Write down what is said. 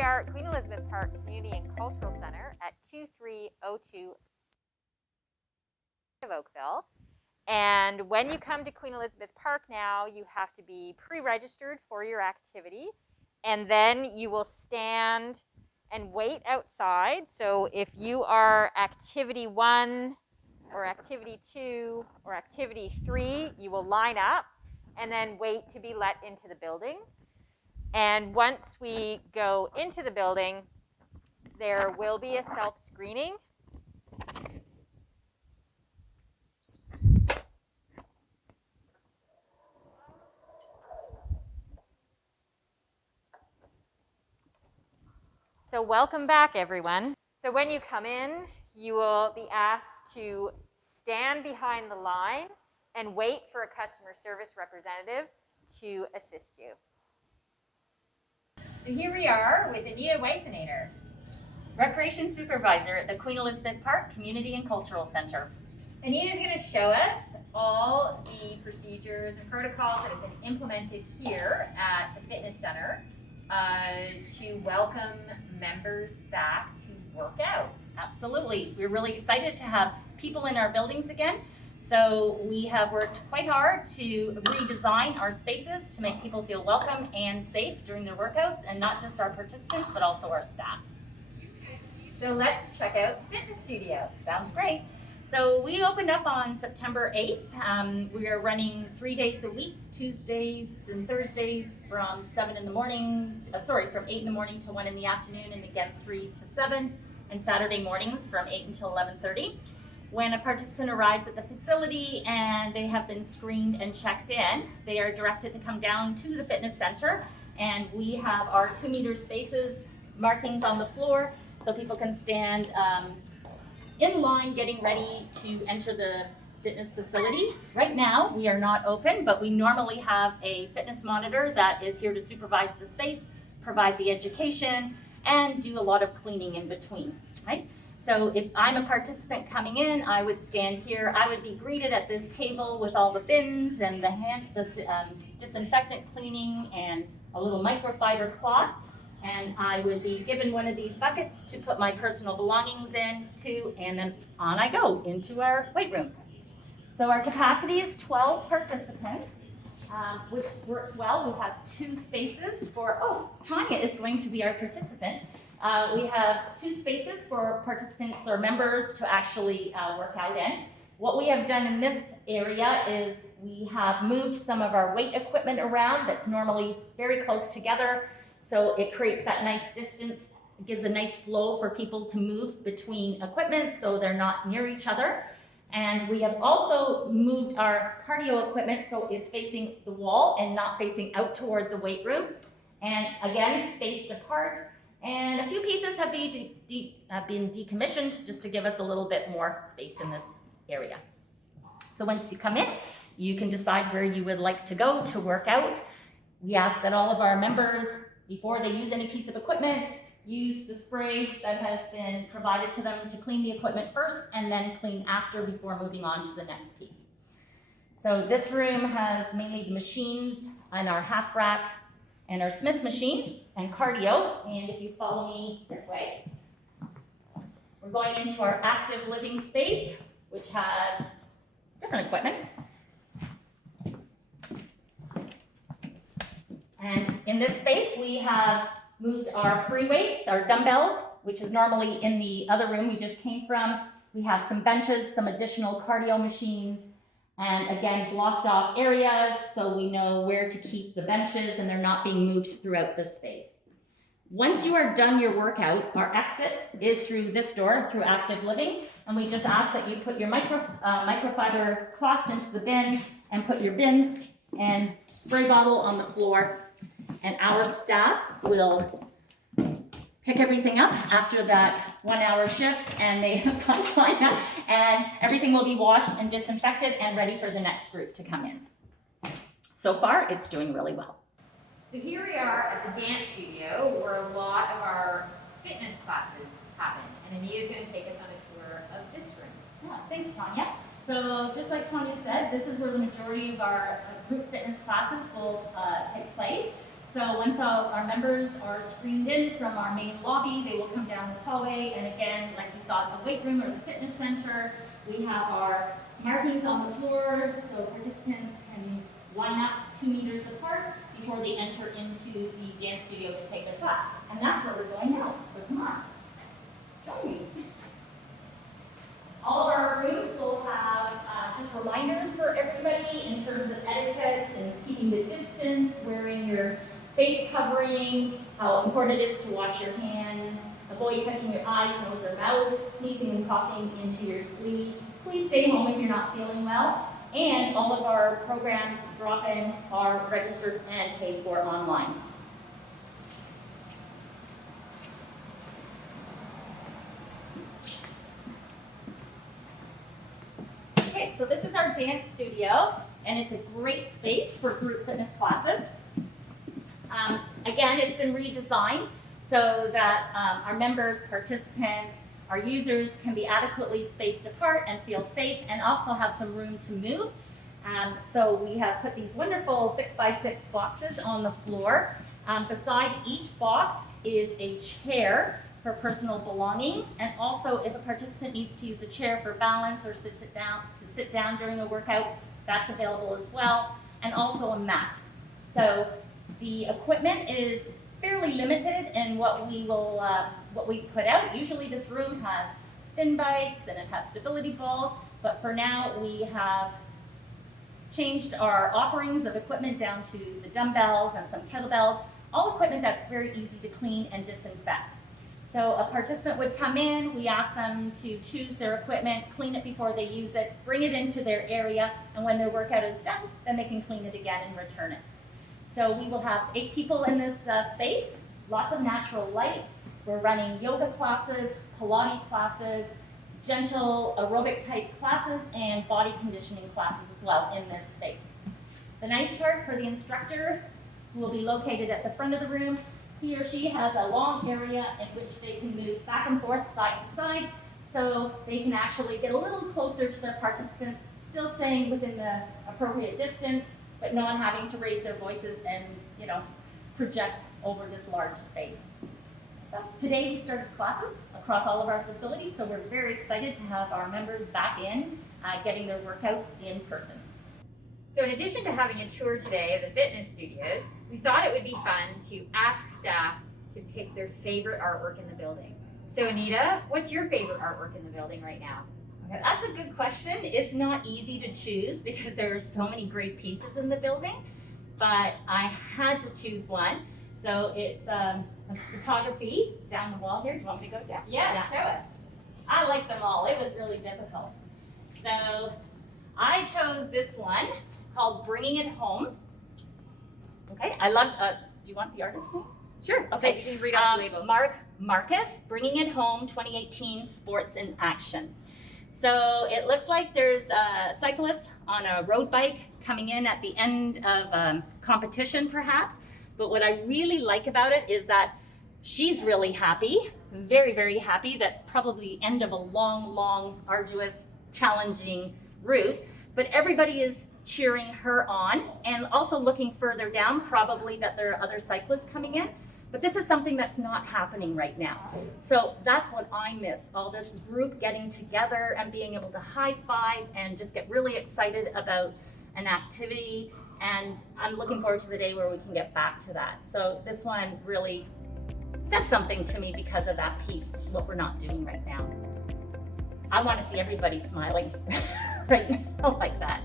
we are at Queen Elizabeth Park Community and Cultural Center at 2302 of Oakville. And when you come to Queen Elizabeth Park now, you have to be pre-registered for your activity. And then you will stand and wait outside. So if you are activity 1 or activity 2 or activity 3, you will line up and then wait to be let into the building. And once we go into the building, there will be a self-screening. So welcome back, everyone. So when you come in, you will be asked to stand behind the line and wait for a customer service representative to assist you. So here we are with Anita Weisenator, Recreation Supervisor at the Queen Elizabeth Park Community and Cultural Center. Anita is going to show us all the procedures and protocols that have been implemented here at the fitness center to welcome members back to work out. Absolutely. We're really excited to have people in our buildings again. So we have worked quite hard to redesign our spaces to make people feel welcome and safe during their workouts, and not just our participants, but also our staff. So let's check out the fitness studio. Sounds great. So we opened up on September 8th. We are running 3 days a week, Tuesdays and Thursdays from 7 in the morning, from 8 in the morning to 1 in the afternoon, and again 3 to 7, and Saturday mornings from 8 until 11:30. When a participant arrives at the facility and they have been screened and checked in, they are directed to come down to the fitness center, and we have our 2-meter spaces, markings on the floor, so people can stand in line getting ready to enter the fitness facility. Right now, we are not open, but we normally have a fitness monitor that is here to supervise the space, provide the education, and do a lot of cleaning in between, right? So if I'm a participant coming in, I would stand here. I would be greeted at this table with all the bins and the disinfectant cleaning and a little microfiber cloth. And I would be given one of these buckets to put my personal belongings into, and then on I go into our weight room. So our capacity is 12 participants, which works well. We have 2 spaces for, Tanya is going to be our participant. We have 2 spaces for participants or members to actually work out in. What we have done in this area is we have moved some of our weight equipment around that's normally very close together. So it creates that nice distance. It gives a nice flow for people to move between equipment so they're not near each other. And we have also moved our cardio equipment so it's facing the wall and not facing out toward the weight room. And again, spaced apart. And a few pieces have been decommissioned just to give us a little bit more space in this area. So once you come in, you can decide where you would like to go to work out. We ask that all of our members, before they use any piece of equipment, use the spray that has been provided to them to clean the equipment first and then clean after before moving on to the next piece. So this room has mainly the machines and our half rack and our Smith machine and cardio. And if you follow me this way, we're going into our active living space, which has different equipment. And in this space, we have moved our free weights, our dumbbells, which is normally in the other room we just came from. We have some benches, some additional cardio machines, and again, blocked off areas so we know where to keep the benches and they're not being moved throughout the space. Once you are done your workout, our exit is through this door, through active living, and we just ask that you put your microfiber cloths into the bin and put your bin and spray bottle on the floor. And our staff will pick everything up after that 1-hour shift, and they come Tanya, and everything will be washed and disinfected and ready for the next group to come in. So far, it's doing really well. So here we are at the dance studio where a lot of our fitness classes happen. And Anita is going to take us on a tour of this room. Yeah, thanks, Tanya. So just like Tanya said, this is where the majority of our group fitness classes will take place. So once our members are screened in from our main lobby, they will come down this hallway, and again, like we saw at the weight room or the fitness center, we have our markings on the floor so participants can line up 2 meters apart before they enter into the dance studio to take their class. And that's where we're going now, so come on, join me. All of our rooms will have just reminders for everybody in terms of etiquette and keeping the distance, wearing your face covering, how important it is to wash your hands, avoid touching your eyes, nose, or mouth, sneezing and coughing into your sleeve. Please stay home if you're not feeling well. And all of our programs drop-in are registered and paid for online. Okay, so this is our dance studio, and it's a great space for group fitness classes. Again, it's been redesigned so that our members, participants, our users can be adequately spaced apart and feel safe and also have some room to move. So we have put these wonderful 6x6 boxes on the floor. Beside each box is a chair for personal belongings, and also if a participant needs to use a chair for balance or sit down during a workout, that's available as well, and also a mat. So the equipment is fairly limited in what we put out. Usually this room has spin bikes and it has stability balls, but for now we have changed our offerings of equipment down to the dumbbells and some kettlebells, all equipment that's very easy to clean and disinfect. So a participant would come in, we ask them to choose their equipment, clean it before they use it, bring it into their area, and when their workout is done, then they can clean it again and return it. So we will have 8 people in this space, lots of natural light. We're running yoga classes, Pilates classes, gentle aerobic type classes, and body conditioning classes as well in this space. The nice part for the instructor who will be located at the front of the room, he or she has a long area in which they can move back and forth, side to side, so they can actually get a little closer to their participants, still staying within the appropriate distance, but not having to raise their voices and, project over this large space. So today we started classes across all of our facilities, so we're very excited to have our members back in, getting their workouts in person. So in addition to having a tour today of the fitness studios, we thought it would be fun to ask staff to pick their favorite artwork in the building. So Anita, what's your favorite artwork in the building right now? Okay, that's a good question. It's not easy to choose because there are so many great pieces in the building, but I had to choose one. So it's a photography down the wall here. Do you want me to go down? Yeah, show us. I like them all. It was really difficult. So I chose this one called Bringing It Home. Okay, I love, do you want the artist's name? Sure. Okay, So you can read off the label. Marcus, Bringing It Home 2018 Sports in Action. So it looks like there's a cyclist on a road bike coming in at the end of competition perhaps. But what I really like about it is that she's really happy, very, very happy. That's probably the end of a long, long, arduous, challenging route. But everybody is cheering her on and also looking further down, probably that there are other cyclists coming in. But this is something that's not happening right now. So that's what I miss, all this group getting together and being able to high five and just get really excited about an activity. And I'm looking forward to the day where we can get back to that. So this one really said something to me because of that piece, what we're not doing right now. I want to see everybody smiling right now like that.